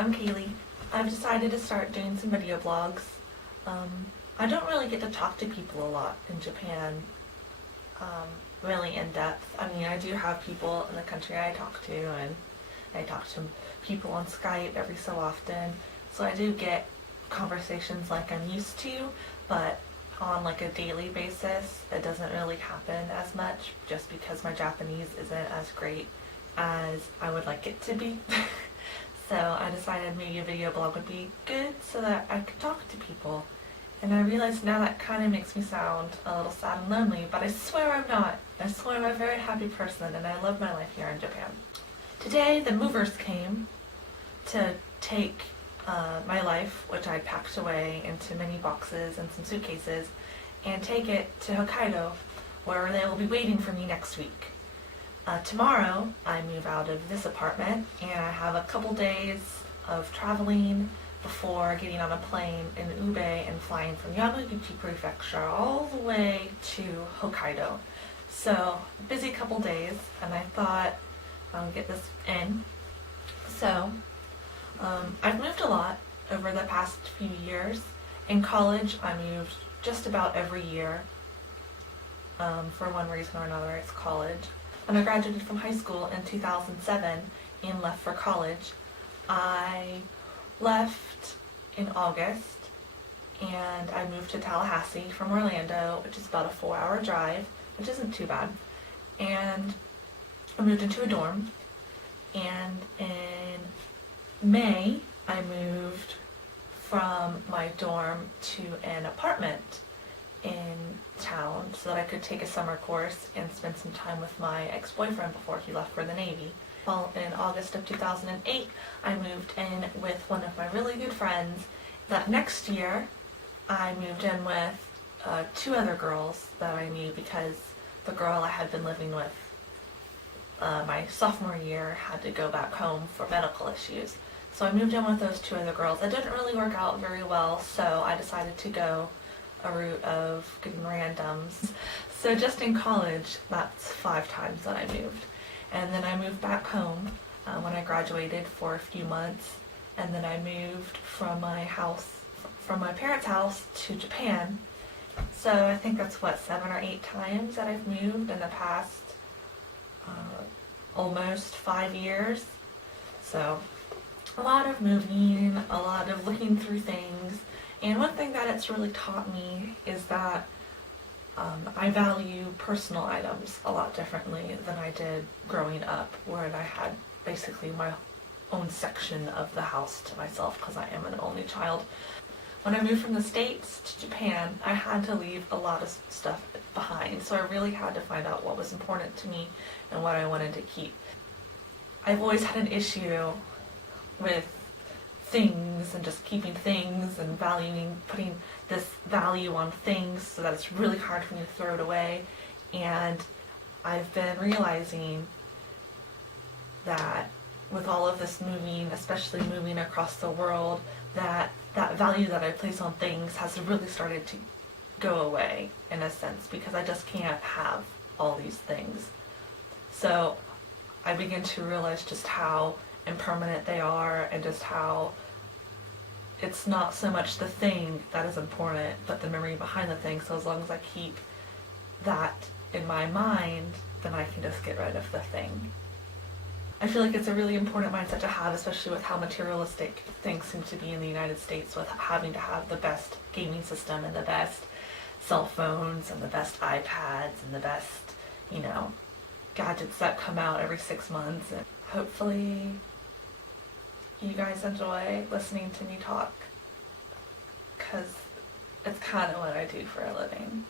I'm Kaylee. I've decided to start doing some video blogs. I don't really get to talk to people a lot in Japan, really in depth. I mean, I do have people in the country I talk to, and I talk to people on Skype every so often. So I do get conversations like I'm used to, but on like a daily basis, it doesn't really happen as much just because my Japanese isn't as great as I would like it to be. So I decided maybe a video blog would be good so that I could talk to people. And I realized now that kind of makes me sound a little sad and lonely, but I swear I'm not. I swear I'm a very happy person and I love my life here in Japan. Today the movers came to take my life, which I packed away into many boxes and some suitcases, and take it to Hokkaido, where they will be waiting for me next week. Tomorrow I move out of this apartment and I have a couple days of traveling before getting on a plane in Ube and flying from Yamaguchi Prefecture all the way to Hokkaido. So, busy couple days, and I thought I'll get this in. So, I've moved a lot over the past few years. In college, I moved just about every year. For one reason or another, it's college. When I graduated from high school in 2007 and left for college, I left in August and I moved to Tallahassee from Orlando, which is about a 4-hour drive, which isn't too bad. And I moved into a dorm, and in May I moved from my dorm to an apartment in town so that I could take a summer course and spend some time with my ex-boyfriend before he left for the Navy. Well, in August of 2008, I moved in with one of my really good friends. That next year, I moved in with 2 other girls that I knew because the girl I had been living with my sophomore year had to go back home for medical issues. So I moved in with those 2 other girls. It didn't really work out very well, so I decided to go a route of getting randoms. So just in college, that's 5 times that I moved. And then I moved back home when I graduated for a few months, and then I moved from my parents' house to Japan. So I think that's 7 or 8 times that I've moved in the past almost 5 years. So a lot of moving, a lot of looking through things. And one thing that it's really taught me is that I value personal items a lot differently than I did growing up, where I had basically my own section of the house to myself because I am an only child. When I moved from the States to Japan, I had to leave a lot of stuff behind, so I really had to find out what was important to me and what I wanted to keep. I've always had an issue with things and just keeping things and putting this value on things so that it's really hard for me to throw it away. And I've been realizing that with all of this moving, especially moving across the world, that value that I place on things has really started to go away in a sense, because I just can't have all these things. So I begin to realize just how impermanent they are, and just how it's not so much the thing that is important, but the memory behind the thing. So as long as I keep that in my mind, then I can just get rid of the thing. I feel like it's a really important mindset to have, especially with how materialistic things seem to be in the United States, with having to have the best gaming system and the best cell phones and the best iPads and the best, gadgets that come out every 6 months. And hopefully you guys enjoy listening to me talk, because it's kind of what I do for a living.